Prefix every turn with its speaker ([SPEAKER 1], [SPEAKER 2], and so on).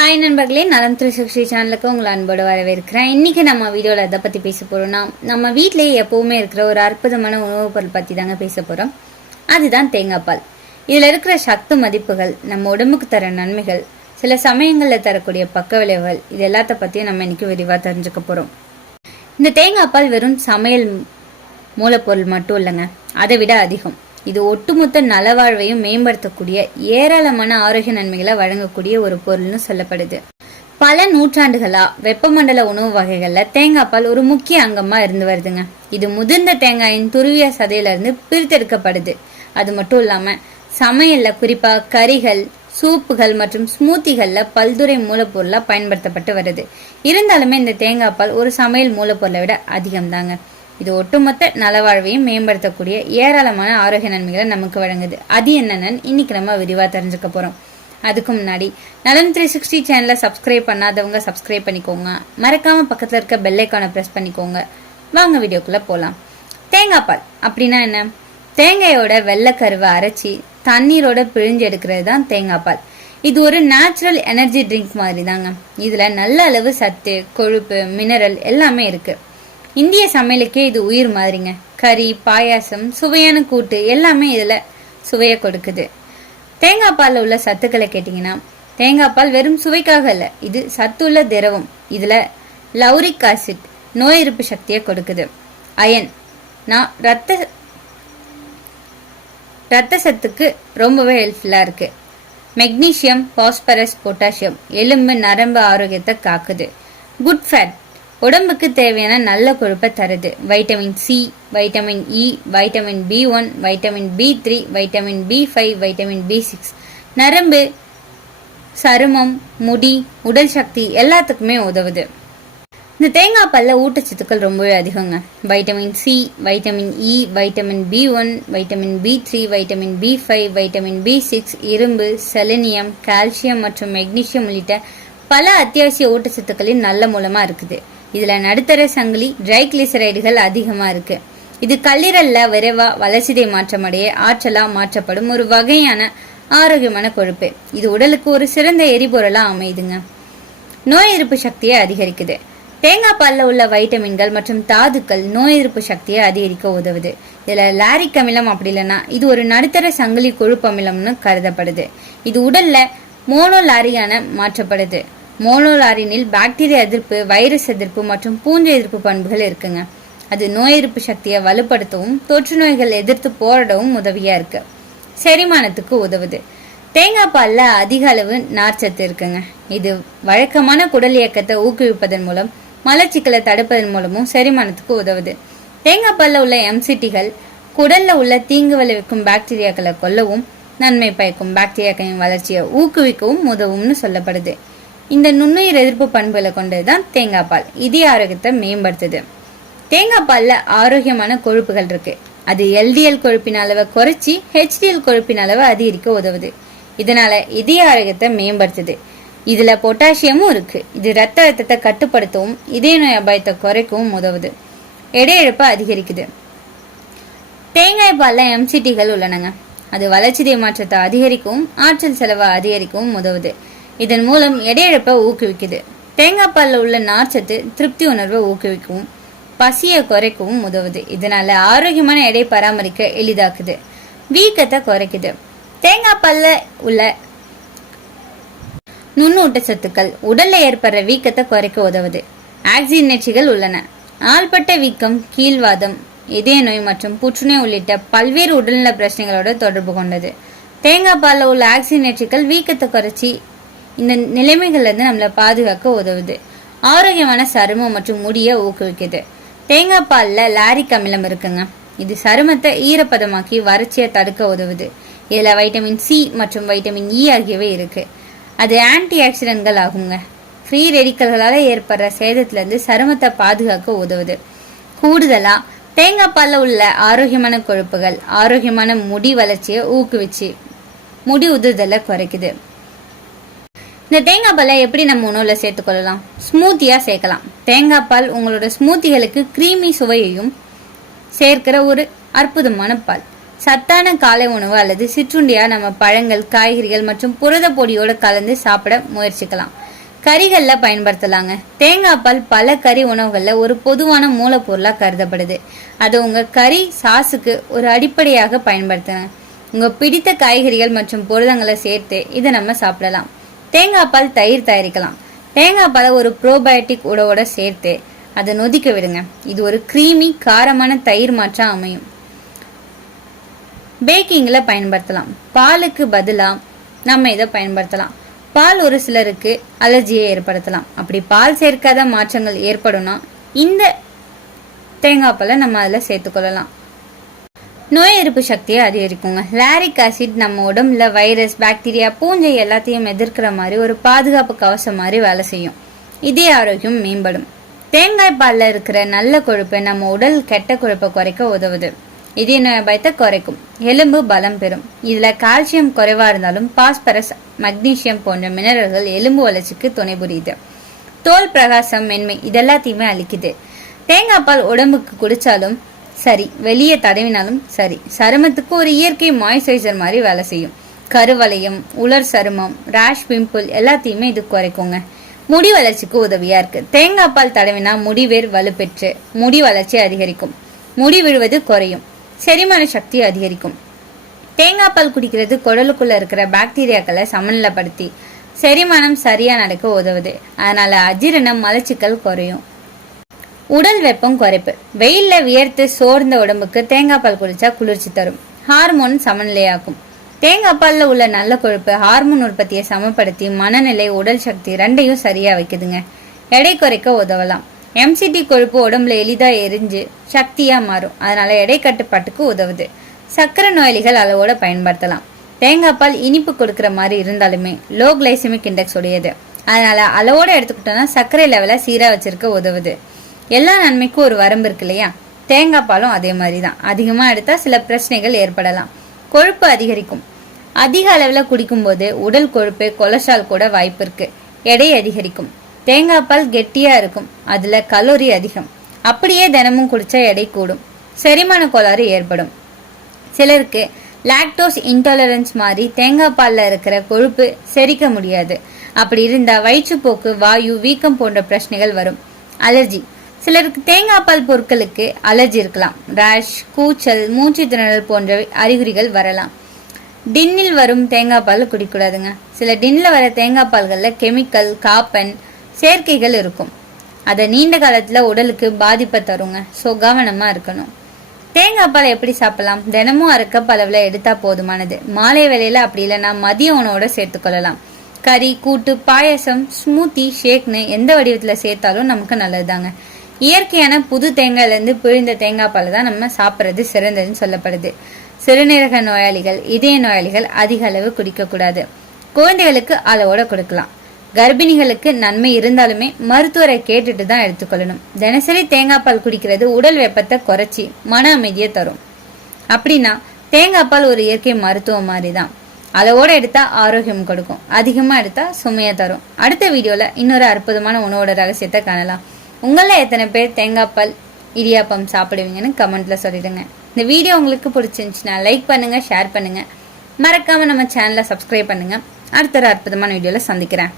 [SPEAKER 1] Hi நண்பர்களே. நலம் திருசக்தி சேனலுக்கு உங்களை அன்போடு வரவேற்கிறேன். இன்றைக்கி நம்ம வீடியோவில் எதை பற்றி பேச போகிறோம்னா நம்ம வீட்டிலேயே எப்போவுமே இருக்கிற ஒரு அற்புதமான உணவுப் பொருள் பற்றி தாங்க பேச போகிறோம் அதுதான் தேங்காய் பால். இதில் இருக்கிற சத்து மதிப்புகள் நம்ம உடம்புக்கு தர நன்மைகள் சில சமயங்களில் தரக்கூடிய பக்க விளைவுகள் இது எல்லாத்த பற்றியும் நம்ம இன்றைக்கி விரிவாக தெரிஞ்சுக்க போகிறோம் இந்த தேங்காய் பால் வெறும் சமையல் மூலப்பொருள் மட்டும் இல்லைங்க. அதை விட அதிகம். இது ஒட்டுமொத்த நலவாழ்வையும் மேம்படுத்தக்கூடிய ஏராளமான ஆரோக்கிய நன்மைகளை வழங்கக்கூடிய ஒரு பொருள்னு சொல்லப்படுது. பல நூற்றாண்டுகளா வெப்பமண்டல உணவு வகைகள்ல தேங்காய் பால் ஒரு முக்கிய அங்கமா இருந்து வருதுங்க. இது முதிர்ந்த தேங்காயின் துருவிய சதையிலிருந்து பிரித்தெடுக்கப்படுது. அது மட்டும் இல்லாம சமையல்ல குறிப்பா கறிகள் சூப்புகள் மற்றும் ஸ்மூத்திகளில் பல்துறை மூலப்பொருளாக பயன்படுத்தப்பட்டு வருது. இருந்தாலுமே இந்த தேங்காய் பால் ஒரு சமையல் மூலப்பொருளை விட அதிகம் தாங்க இது ஒட்டுமொத்த நலவாழ்வையும் மேம்படுத்தக்கூடிய ஏராளமான ஆரோக்கிய நன்மைகளை நமக்கு வழங்குது. அது என்னன்னு இன்னைக்கு நம்ம விரிவா தெரிஞ்சுக்க போறோம். அதுக்கு முன்னாடி நலன் த்ரீ சிக்ஸ்டி சேனலை சப்ஸ்கிரைப் பண்ணாதவங்க சப்ஸ்கிரைப் பண்ணிக்கோங்க. மறக்காம பக்கத்துல இருக்க பெல் ப்ரெஸ் பிரஸ் பண்ணிக்கோங்க. வாங்க வீடியோக்குள்ள போலாம். தேங்காய் பால் அப்படின்னா என்ன? தேங்காயோட வெள்ளைக்கருவை அரைச்சி தண்ணீரோட பிழிஞ்சு எடுக்கிறது தான் தேங்காய் பால். இது ஒரு நேச்சுரல் எனர்ஜி ட்ரிங்க் மாதிரி தாங்க இதுல நல்ல அளவு சத்து கொழுப்பு மினரல் எல்லாமே இருக்கு. இந்திய சமையலுக்கே இது உயிர் மாதிரிங்க. கறி பாயாசம் சுவையான கூட்டு எல்லாமே இதில் சுவையை கொடுக்குது. தேங்காய் பாலில் உள்ள சத்துக்களை கேட்டிங்கன்னா தேங்காய் பால் வெறும் சுவைக்காக இல்லை இது சத்துள்ள திரவம். இதில் லௌரிக் ஆசிட் நோய் எதிர்ப்பு சக்தியை கொடுக்குது. அயன் நான் ரத்த ரத்த சத்துக்கு ரொம்பவே ஹெல்ப்ஃபுல்லாக இருக்குது மெக்னீசியம் பாஸ்பரஸ் பொட்டாசியம் எலும்பு நரம்பு ஆரோக்கியத்தை காக்குது. குட் ஃபேட் உடம்புக்கு தேவையான நல்ல கொழுப்பை தருது. Vitamin C vitamin E vitamin B one vitamin B three vitamin B five vitamin B six நரம்பு சருமம் முடி உடல் சக்தி எல்லாத்துக்குமே உதவுது. இந்த தேங்காய் பல்ல ஊட்டச்சத்துக்கள் ரொம்பவே அதிகங்க. Vitamin C vitamin E vitamin B one vitamin B three vitamin B five vitamin B six இரும்பு செலினியம் கால்சியம் மற்றும் மெக்னீசியம் உள்ளிட்ட பல அத்தியாவசிய ஊட்டச்சத்துக்களின் நல்ல மூலமாக இருக்குது. இதுல நடுத்தர சங்கிலி ட்ரை அதிகமாக அதிகமா இருக்கு. இது கல்லீரல்ல விரைவா வளர்ச்சிதை மாற்றமடைய ஆற்றலா மாற்றப்படும் ஒரு வகையான ஆரோக்கியமான கொழுப்பு. இது உடலுக்கு ஒரு சிறந்த எரிபொருளா அமையுதுங்க நோய் எதிர்ப்பு சக்தியை அதிகரிக்குது. தேங்காய் பால்ல உள்ள வைட்டமின்கள் மற்றும் தாதுக்கள் நோய் எதிர்ப்பு சக்தியை அதிகரிக்க உதவுது. இதுல லாரிக் அமிலம் அப்படி இல்லைன்னா இது ஒரு நடுத்தர சங்கிலி கொழுப்பு அமிலம்னு கருதப்படுது. இது உடல்ல மோனோலாரியான மாற்றப்படுது. மோனோலாரினில் பாக்டீரியா எதிர்ப்பு வைரஸ் எதிர்ப்பு மற்றும் பூஞ்சை எதிர்ப்பு பண்புகள் இருக்குங்க. அது நோய் எதிர்ப்பு சக்தியை வலுப்படுத்தவும் தொற்று நோய்கள் எதிர்த்து போராடவும் உதவியா இருக்கு. செரிமானத்துக்கு உதவுது. தேங்காய் பாலில் அதிக அளவு நார்ச்சத்து இருக்குங்க. இது வழக்கமான குடல் இயக்கத்தை ஊக்குவிப்பதன் மூலம் மலச்சிக்கலை தடுப்பதன் மூலமும் செரிமானத்துக்கு உதவுது. தேங்காய் பாலில் உள்ள எம்சிட்டிகள் குடல்ல உள்ள தீங்கு விளைவிக்கும் பாக்டீரியாக்களை கொல்லவும் நன்மை பயக்கும் பாக்டீரியாக்களின் வளர்ச்சியை ஊக்குவிக்கவும் உதவும்னு சொல்லப்படுது. இந்த நுண்ணுயிர் எதிர்ப்பு பண்புகளை கொண்டதுதான் தேங்காய் பால். இதய ஆரோக்கியத்தை மேம்படுத்துது. தேங்காய் பாலில் ஆரோக்கியமான கொழுப்புகள் இருக்கு. அது எல்டிஎல் கொழுப்பின் அளவை குறைச்சி ஹெச்டிஎல் கொழுப்பின் அளவை அதிகரிக்க உதவுது. இதனால இதய ஆரோக்கியத்தை மேம்படுத்துது. இதுல பொட்டாசியமும் இருக்கு. இது ரத்த அழுத்தத்தை கட்டுப்படுத்தவும் இதய நோய் அபாயத்தை குறைக்கவும் உதவுது. எடை இழப்பை அதிகரிக்குது. தேங்காய் பாலில் எம்சிடிகள் உள்ளனங்க. அது வளர்ச்சிதை மாற்றத்தை அதிகரிக்கவும் ஆற்றல் செலவை அதிகரிக்கவும் உதவுது. இதன் மூலம் எடை ஊக்குவிக்குது. தேங்காய் பாலில் உள்ள நார்ச்சத்து திருப்தி உணர்வை ஊக்குவிக்கவும் பசியை குறைக்கவும் உதவுது. இதனால ஆரோக்கியமான எடை பராமரிக்க எளிதாக்குது. வீக்கத்தை குறைக்குது. தேங்காய் பாலில் உள்ள நுண்ணூட்டச்சத்துக்கள் உடல்ல ஏற்படுற வீக்கத்தை குறைக்க உதவுது. ஆக்சினேற்றிகள் உள்ளன. ஆள்பட்ட வீக்கம் கீழ்வாதம் இதய நோய் மற்றும் புற்றுநோய் உள்ளிட்ட பல்வேறு உடல்நல பிரச்சனைகளோட தொடர்பு கொண்டது. தேங்காய் பாலில் உள்ள ஆக்சினேற்றிகள் வீக்கத்தை குறைச்சி இந்த நிலைமைகள்லேருந்து நம்மளை பாதுகாக்க உதவுது. ஆரோக்கியமான சருமம் மற்றும் முடியை ஊக்குவிக்குது. தேங்காய் பாலில் லாரிக் அமிலம் இருக்குங்க. இது சருமத்தை ஈரப்பதமாக்கி வறட்சியை தடுக்க உதவுது. இதில் வைட்டமின் சி மற்றும் வைட்டமின் இ e ஆகியவை இருக்கு. அது ஆன்டி ஆக்சிடென்ட்கள் ஆகுங்க. ஃப்ரீ ரெடிக்கல்களால் ஏற்படுற சேதத்திலேருந்து சருமத்தை பாதுகாக்க உதவுது. கூடுதலாக தேங்காய் பாலில் உள்ள ஆரோக்கியமான கொழுப்புகள் ஆரோக்கியமான முடி வளர்ச்சியை ஊக்குவிச்சு முடி உதிர்தலை குறைக்குது. இந்த தேங்காய் பாலை எப்படி நம்ம உணவில் சேர்த்துக்கொள்ளலாம்? ஸ்மூத்தியாக சேர்க்கலாம். தேங்காய் பால் உங்களோட ஸ்மூத்திகளுக்கு கிரீமி சுவையையும் சேர்க்கிற ஒரு அற்புதமான பால். சத்தான காலை உணவு அல்லது சிற்றுண்டியாக நம்ம பழங்கள் காய்கறிகள் மற்றும் புரத பொடியோடு கலந்து சாப்பிட முயற்சிக்கலாம். கறிகளில் பயன்படுத்தலாங்க. தேங்காய் பால் பல கறி உணவுகளில் ஒரு பொதுவான மூலப்பொருளாக கருதப்படுது. அது உங்கள் கறி சாஸுக்கு ஒரு அடிப்படையாக பயன்படுத்துங்க. உங்கள் பிடித்த காய்கறிகள் மற்றும் புரதங்களை சேர்த்து இதை நம்ம சாப்பிடலாம். தேங்காய் பால் தயிர் தயாரிக்கலாம். தேங்காய் பாலை ஒரு ப்ரோபயோட்டிக் உடவோட சேர்த்து அதை நொதிக்க விடுங்க. இது ஒரு க்ரீமி காரமான தயிர் மாற்றம் அமையும். பேக்கிங்கில் பயன்படுத்தலாம். பாலுக்கு பதிலாக நம்ம இதை பயன்படுத்தலாம். பால் ஒரு சிலருக்கு அலர்ஜியை ஏற்படுத்தலாம். அப்படி பால் சேர்க்காத மாற்றங்கள் ஏற்படும்னா இந்த தேங்காய் பாலை நம்ம அதில் சேர்த்துக்கொள்ளலாம். நோய் எதிர்ப்பு சக்தியை அதிகரிக்குங்க. லாரிக் ஆசிட் நம்ம உடம்புல வைரஸ் பாக்டீரியா பூஞ்சை எல்லாத்தையும் எதிர்க்கிற மாதிரி ஒரு பாதுகாப்பு கவசம் மாதிரி வேலை செய்யும். இதே ஆரோக்கியம் மேம்படும். தேங்காய் பாலில் இருக்கிற நல்ல கொழுப்பு நம்ம உடல் கெட்ட கொழுப்பை குறைக்க உதவுது. இதய நோய் பயத்தை குறைக்கும். எலும்பு பலம் பெறும். இதில் கால்சியம் குறைவாக இருந்தாலும் பாஸ்பரஸ் மக்னீசியம் போன்ற மினரல்கள் எலும்பு வளர்ச்சிக்கு துணை புரியுது. தோல் பிரகாசம் மென்மை இதெல்லாத்தையுமே அளிக்குது தேங்காய் பால் உடம்புக்கு குடித்தாலும் சரி வெளியே தடவினாலும் சரி. சருமத்துக்கு ஒரு இயற்கை மாய்ஸ்சரைசர் மாதிரி வேலை செய்யும். கருவளையம் உலர் சருமம் ரேஷ் பிம்பிள் எல்லாத்தையுமே இது குறைக்குங்க. முடி வளர்ச்சிக்கு உதவியா இருக்கு. தேங்காய் பால் தடவினா முடிவேர் வலுப்பெற்று முடி வளர்ச்சி அதிகரிக்கும். முடி விழுவது குறையும். செரிமான சக்தி அதிகரிக்கும். தேங்காய் பால் குடிக்கிறது குடலுக்குள்ள இருக்கிற பாக்டீரியாக்களை சமநிலைப்படுத்தி செரிமானம் சரியா நடக்க உதவுது. அதனால அஜீரணம் மலச்சிக்கல் குறையும். உடல் வெப்பம் குறைப்பு. வெயிலில் வியர்த்து சோர்ந்த உடம்புக்கு தேங்காய் பால் குடிச்சா குளிர்ச்சி தரும். ஹார்மோன் சமநிலையாக்கும். தேங்காய் பாலில் உள்ள நல்ல கொழுப்பு ஹார்மோன் உற்பத்தியை சமப்படுத்தி மனநிலை உடல் சக்தி ரெண்டையும் சரியாக வைக்குதுங்க. எடை குறைக்க உதவலாம். எம்சிடி கொழுப்பு உடம்புல எளிதாக எரிஞ்சு சக்தியாக மாறும். அதனால எடை கட்டுப்பாட்டுக்கு உதவுது. சக்கரை நோயாளிகள் அளவோட பயன்படுத்தலாம். தேங்காய் பால் இனிப்பு கொடுக்குற மாதிரி இருந்தாலுமே லோ கிளைசமிக் இண்டெக்ஸ் உடையது. அதனால அளவோட எடுத்துக்கிட்டோம்னா சர்க்கரை லெவலை சீராக வச்சிருக்க உதவுது. எல்லா நன்மைக்கும் ஒரு வரம்பு இருக்கு இல்லையா? தேங்காய் பாலும் அதே மாதிரி தான் அதிகமாக எடுத்தா சில பிரச்சனைகள் ஏற்படலாம். கொழுப்பு அதிகரிக்கும். அதிக அளவில் குடிக்கும்போது உடல் கொழுப்பு கொலஸ்ட்ரால் கூட வாய்ப்பு இருக்கு. எடை அதிகரிக்கும். தேங்காய் பால் கெட்டியா இருக்கும். அதுல கலோரி அதிகம். அப்படியே தினமும் குடிச்சா எடை கூடும். செரிமான கோளாறு ஏற்படும். சிலருக்கு லாக்டோஸ் இன்டாலரன்ஸ் மாதிரி தேங்காய் பாலில் இருக்கிற கொழுப்பு செரிக்க முடியாது. அப்படி இருந்தால் வயிற்றுப்போக்கு வாயு வீக்கம் போன்ற பிரச்சனைகள் வரும். அலர்ஜி சிலருக்கு தேங்காய் பால் பொருட்களுக்கு அலர்ஜி இருக்கலாம். ரேஷ் கூச்சல் மூச்சு திணறல் போன்ற அறிகுறிகள் வரலாம். டின்னில் வரும் தேங்காய் பால் குடிக்கூடாதுங்க. சில டின்னில் வர தேங்காய் பால்களில் கெமிக்கல் காப்பன் சேர்க்கைகள் இருக்கும். அதை நீண்ட காலத்தில் உடலுக்கு பாதிப்பை தருங்க. ஸோ கவனமாக இருக்கணும். தேங்காய் பால் எப்படி சாப்பிடலாம்? தினமும் அறுக்க பலவில் எடுத்தால் போதுமானது. மாலை வேலையில் அப்படி இல்லைன்னா மதிய உணவோட சேர்த்துக்கொள்ளலாம் கறி கூட்டு பாயசம் ஸ்மூத்தி ஷேக்னு எந்த வடிவத்தில் சேர்த்தாலும் நமக்கு நல்லதுதாங்க. இயற்கையான புது தேங்காயிலேருந்து பிழிந்த தேங்காய் பால் தான் நம்ம சாப்பிட்றது சிறந்ததுன்னு சொல்லப்படுது. சிறுநீரக நோயாளிகள் இதய நோயாளிகள் அதிக அளவு குடிக்கக்கூடாது. குழந்தைகளுக்கு அளவோட கொடுக்கலாம். கர்ப்பிணிகளுக்கு நன்மை இருந்தாலுமே மருத்துவரை கேட்டுட்டு தான் எடுத்துக்கொள்ளணும். தினசரி தேங்காய் பால் குடிக்கிறது உடல் வெப்பத்தை குறைச்சி மன அமைதியை தரும். அப்படின்னா தேங்காய் பால் ஒரு இயற்கை மருத்துவம் மாதிரி தான் அளவோட எடுத்தா ஆரோக்கியம் கொடுக்கும். அதிகமா எடுத்தா சுமையாக தரும். அடுத்த வீடியோல இன்னொரு அற்புதமான உணவோட ரகசியத்தை காணலாம். உங்களில் எத்தனை பேர் தேங்காய் பால் இடியாப்பம் சாப்பிடுவீங்கன்னு கமெண்ட்டில் சொல்லிடுங்க. இந்த வீடியோ உங்களுக்கு பிடிச்சிருந்துச்சுன்னா லைக் பண்ணுங்க ஷேர் பண்ணுங்க. மறக்காமல் நம்ம சேனலை சப்ஸ்கிரைப் பண்ணுங்க. அடுத்த ஒரு அற்புதமான வீடியோவில் சந்திக்கிறேன்.